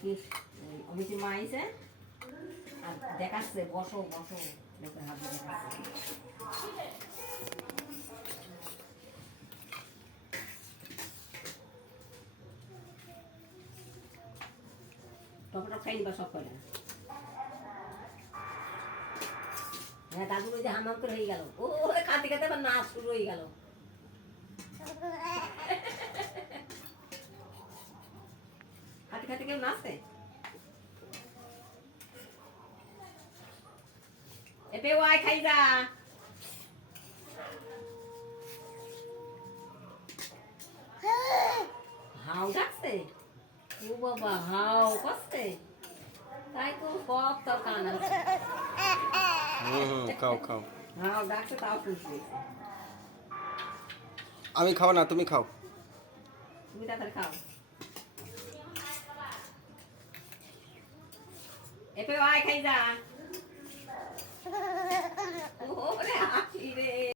নাকি অমিতির মা আইছে আর দেখাচ্ছে বসো বসো লোকের হাতে দেখাচ্ছে। টপটপ খাই দিবা সব করে। হ্যাঁ দাদুর ওই যে হামাম করে হয়ে গেল, ও খাতে খাতে আবার নাচ শুরু হয়ে গেল। খাতে খাতে কেউ নাচে? এপে ওয়াই খাই যা। হাও ডাকছে, ও বাবা হাও করছে, তাই তো সব তো কান আছে। খাও খাও। হাও ডাকছে তাও শুনছি। আমি খাও না, তুমি খাও। তুমি তাড়াতাড়ি খাও। এপে ওয়াই খাই যা।